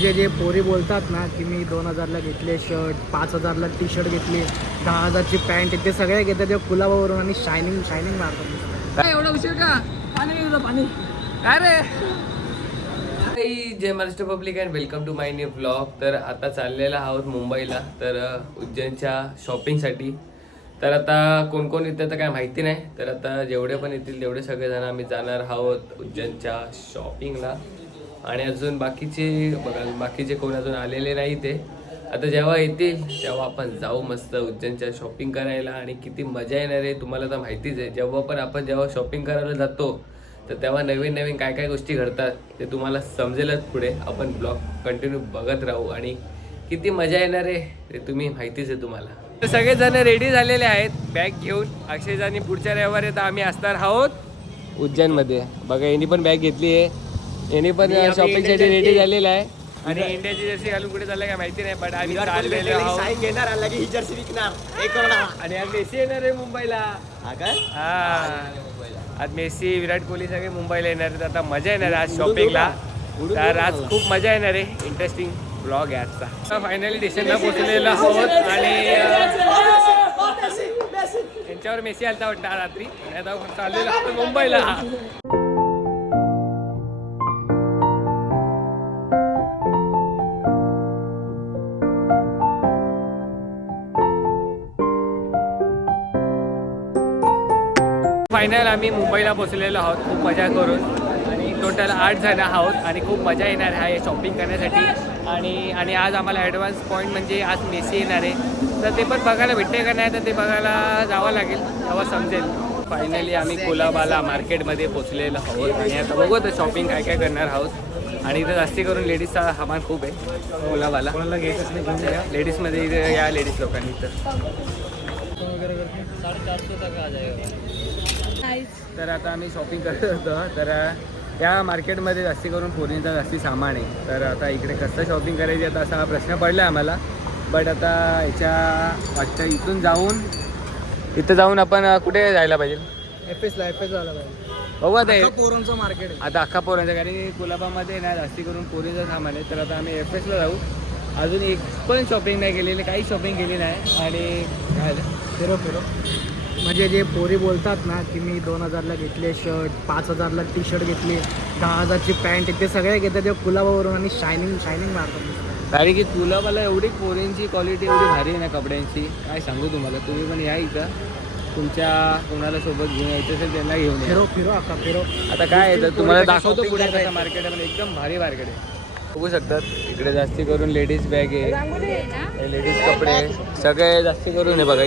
जे पोरी बोलतात ना की मी 2000ला घेतले शर्ट, 5000ला टी शर्ट घेतली, 10,000ची पॅन्ट, ते सगळे घेतात त्या कुलाबावरून आणि शायनिंग मारतात. काय एवढा उशीर का? पाणी काय रे? Jai Maharashtra public and welcome to my new blog. तर आता चाललेला आहोत मुंबईला, तर उज्जैनच्या शॉपिंगसाठी. तर आता कोण कोण येतं तर काय माहिती नाही. तर आता जेवढे पण येतील तेवढे सगळेजण आम्ही जाणार आहोत उज्जैनच्या शॉपिंगला. आणि अजून बाकीचे कोण अजून आलेले नाही. ते आता जेव्हा येतील तेव्हा आपण जाऊ मस्त उज्जैनच्या शॉपिंग करायला. आणि किती मजा येणार आहे तुम्हाला तर माहितीच आहे. जेव्हा शॉपिंग करायला जातो तर तेव्हा नवीन काय काय गोष्टी घडतात ते तुम्हाला समजेलच पुढे. आपण ब्लॉग कंटिन्यू बघत राहू आणि किती मजा येणार आहे ते तुम्ही माहितीच आहे तुम्हाला. तर सगळेजण रेडी झालेले आहेत बॅग घेऊन. अक्षयजानी पुढच्या रविवारी तर आम्ही असणार आहोत उज्जैनमध्ये. बघा यांनी पण बॅग घेतली आहे, यांनी पण शॉपिंगसाठी रेडी झालेला आहे. आणि इंडियाची जर्सी घालून कुठे चाललं काय माहिती नाही, बट आम्ही चाललेलो आहोत. ही जर्सी विकणार 1 करोड. आणि आज मेसी येणार आहे मुंबईला. आज मेसी, विराट कोहली सगळे मुंबईला येणार आहेत. आता मजा येणार आहे आज शॉपिंगला. तर आज खूप मजा येणार आहे. इंटरेस्टिंग ब्लॉग आहे आजचा. फायनली स्टेशनला पोहोचलेलो आहोत आणि यांच्यावर मेसी आलता वाटतं रात्री. आता चाललेलो आहोत मुंबईला. फायनल आम्ही मुंबईला पोहोचलेलो आहोत खूप मजा करून. आणि टोटल 8 जण आहोत आणि खूप मजा येणार आहे शॉपिंग करण्यासाठी. आणि आज आम्हाला ॲडव्हान्स पॉईंट म्हणजे आज मेसी येणार आहे, तर ते पण बघायला भेटते का नाही तर ते बघायला जावं लागेल, तेव्हा समजेल. फायनली आम्ही कोलाबाला मार्केटमध्ये पोहोचलेलो आहोत आणि आता बघू तर शॉपिंग काय काय करणार आहोत. आणि इथं जास्ती करून लेडीजचा सामान खूप आहे कोलाबाला. लेडीजमध्ये इथे या लेडीज लोकांनी तर 450 तक आ जाएगा. तर आता आम्ही शॉपिंग करत होतो. तर या मार्केटमध्ये जास्ती करून पोरींचा जास्ती सामान आहे. तर आता इकडे कसं शॉपिंग करायची आता असा प्रश्न पडला आहे आम्हाला. बट आता वाटतं इथं जाऊन आपण कुठे जायला पाहिजे? एफ एस झाला पाहिजे. बघू आता पोरांचं मार्केट आहे आता अख्खा पोरांचं, कारण कोलाबामध्ये नाही जास्ती करून पोरींचं सामान आहे. तर आता आम्ही एफ एसला जाऊ. अजून एक पण शॉपिंग नाही केलेली, काही शॉपिंग केली नाही. आणि काय झालं फिरो म्हणजे जे पोरी बोलतात ना की मी 2000ला घेतले शर्ट, 5000ला टी शर्ट घेतली, 10,000ची पॅन्ट, ते सगळे घेतात त्या कुलाबावरून आणि शायनिंग मारतात. कारण की कुलाबाला एवढी पोरींची क्वालिटी एवढी भारी आहे ना कपड्यांची, काय सांगू तुम्हाला. तुम्ही पण या इथं, तुमच्या कोणाला सोबत घेऊन यायचं असेल त्यांना घेऊन या. फिरो आता काय आहे तर तुम्हाला दाखवतो पुढे कसं मार्केट आहे. एकदम भारी मार्केट आहे, बघू शकतात. इकडे जास्ती करून लेडीज बॅग आहे, लेडीज कपडे सगळे जास्ती करून आहे. बघा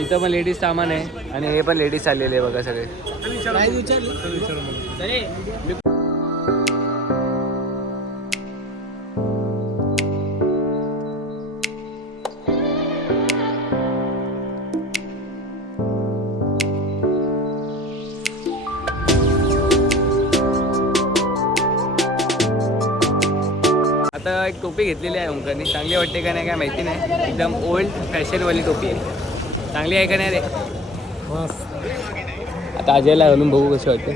इथं पण लेडीज सामान आहे आणि हे पण लेडीज चाललेले आहे बघा सगळे. आता एक टोपी घेतलेली आहे ओंकारनी, चांगली वाटते का नाही काय माहिती नाही. एकदम ओल्ड फॅशनवाली टोपी आहे, चांगली आहे का नाही रे? आता अजयला घालून बघू कशी वाटते.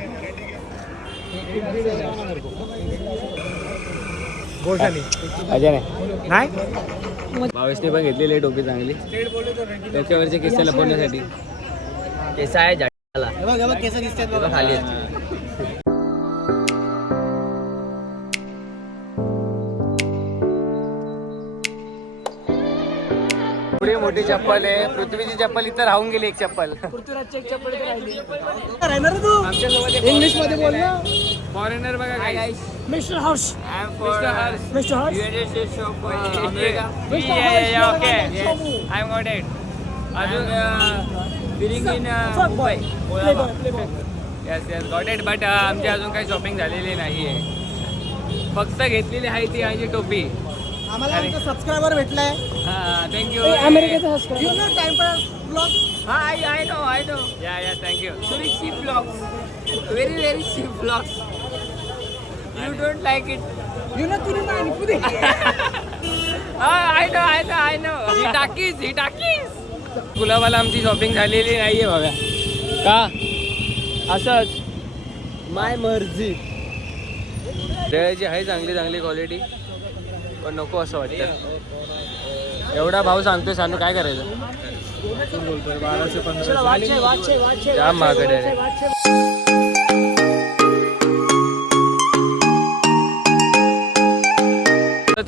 अजय नाही, भावेशने पण घेतलेली आहे टोपी चांगली, डोक्यावरचे केस लपवण्यासाठी. केस आहे झाडाला, केस दिसतात खाली. पुढे मोठी चप्पल आहे, पृथ्वीची चप्पल इथं राहून गेली. एक चप्पल पृथ्वीराजची एक चप्पल इथे राहिली. आमच्यासोबत इंग्लिश मध्ये बोल ना. फॉरेनर बघा काय. Mister Harsh. I am mister Harsh. United States of America. Okay I am got it. अजून filling in Mumbai. Yes got it. But आमची अजून काही शॉपिंग झालेली नाही आहे, फक्त घेतलेली आहे ती माझी टोपी. आम्हाला आमचा सबस्क्रायबर भेटलाय. हां थँक्यू. अमेरिकेचा subscriber timepass blog. I know. Yeah, thank you. Very cheap vlogs. Very cheap vlogs. You don't like it. You know तुला नाही पुढे. I know. ही टाकीज. गुलाबाला आमची शॉपिंग झालेली नाहीये बघा. का असंच माय मर्जी. दह्याची आहे चांगली क्वालिटी. पण नको असं वाटतं. एवढा भाव सांगतोय सानू, काय करायचं? 1215 जाम महागडे आहे.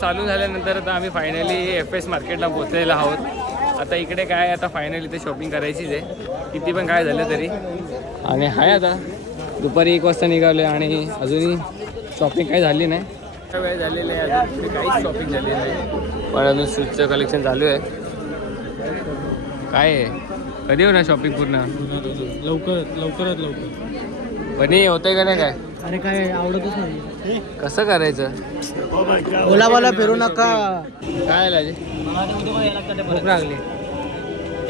चालू झाल्यानंतर आता आम्ही फायनली FS मार्केटला पोहोचलेलो आहोत. आता इकडे काय, आता फायनली इथे शॉपिंग करायचीच आहे, किती पण काय झालं तरी. आणि हाय आता दुपारी 1 वाजता निघालो आणि अजूनही शॉपिंग काही झाली नाही. वेळ झालेली आहे, अजून काहीच शॉपिंग झाली नाही, पण अजून शूजचं कलेक्शन चालू आहे. काय आहे, कधी होणार शॉपिंग पूर्ण? लवकरात लवकर. पण होतंय का नाही काय? अरे काय आवडतच नाही. कसं करायचं? गुलाबाला फिरू नका. काय लाजे भूक लागली.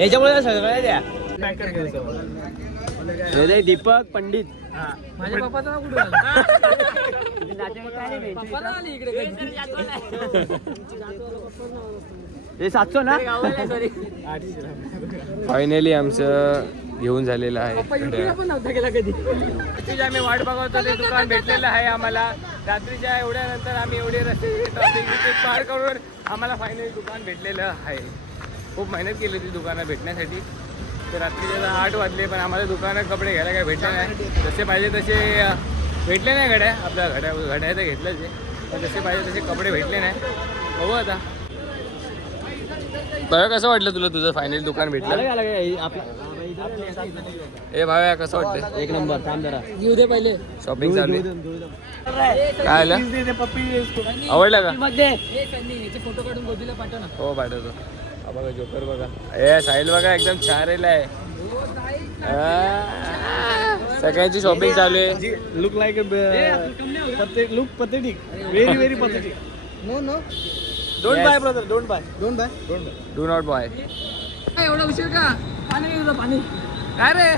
याच्यामुळे सगळं द्या. दीपक पंडित. माझ्या पप्पाचं नाव कुठे ना. फायनली आमचं घेऊन झालेलं आहे. पण नव्हता गेला कधी. आम्ही वाट बघत होते, दुकान भेटलेलं आहे आम्हाला. रात्रीच्या एवढ्यानंतर आम्ही एवढे रस्ते ट्रॅफिक पार करून आम्हाला फायनली दुकान भेटलेलं आहे. खूप मेहनत केली होती दुकानं भेटण्यासाठी. तर रात्रीच्या 8 वाजले, पण आम्हाला दुकानात कपडे घ्यायला काही भेटले नाही. जसे पाहिजे तसे भेटले नाही घड्या. आपल्या घड्या तर घेतलंच आहे, पण जसे पाहिजे तसे कपडे भेटले नाही. बघू आता. बरं, कसं वाटलं तुला तुझं फायनली दुकान भेटलं? ए भाव्या, कसं वाटतं? 1 नंबर. काम जरा घेऊ दे पहिले. शॉपिंग चालू आहे. काय आलं? आवडलं का? फोटो काढून गोदीला पाठव ना. हो पाठवतो. हा बघा जोकर बघा. ए साहिल बघा, एकदम छान आहे. सगळ्यांची शॉपिंग चालू आहे. Look like look pathetic. Very very pathetic. No no, don't buy brother, don't buy, don't buy, don't buy, do not buy. एवढा उशीर का? पाणी घेऊ, पाणी. काय रे?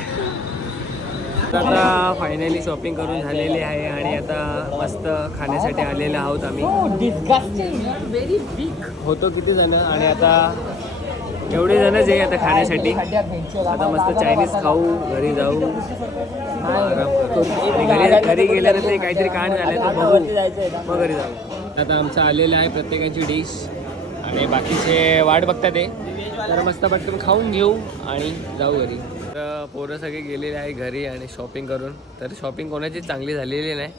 आता फायनली शॉपिंग करून झालेली आहे आणि आता मस्त खाण्यासाठी आलेले आहोत आम्ही. होतो किती जण आणि आता एवढे जणच आहे आता खाण्यासाठी. आता मस्त चायनीज खाऊ, घरी जाऊ, आराम करू. आणि घरी गेल्यानंतर काहीतरी कांड झालं तर बघू, मग घरी जाऊ. आता आमचं आलेलं आहे प्रत्येकाची डिश आणि बाकीचे वाट बघतात ते. तर मस्त पटकन खाऊन घेऊ आणि जाऊ घरी. तर पोरं सगळे गेलेले आहे घरी आणि शॉपिंग करून. तर शॉपिंग कोणाची चांगली झालेली नाही,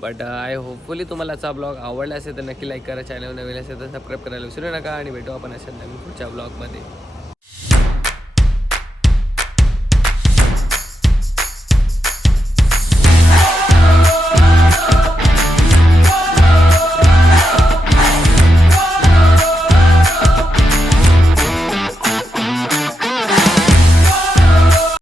बट आय होपफुली तुम्हाला आजचा ब्लॉग आवडला असेल तर नक्की लाईक करा. चॅनल नवीन असेल तर सबस्क्राईब करायला विसरू नका आणि भेटू आपण अशा नवीन पुढच्या ब्लॉगमध्ये.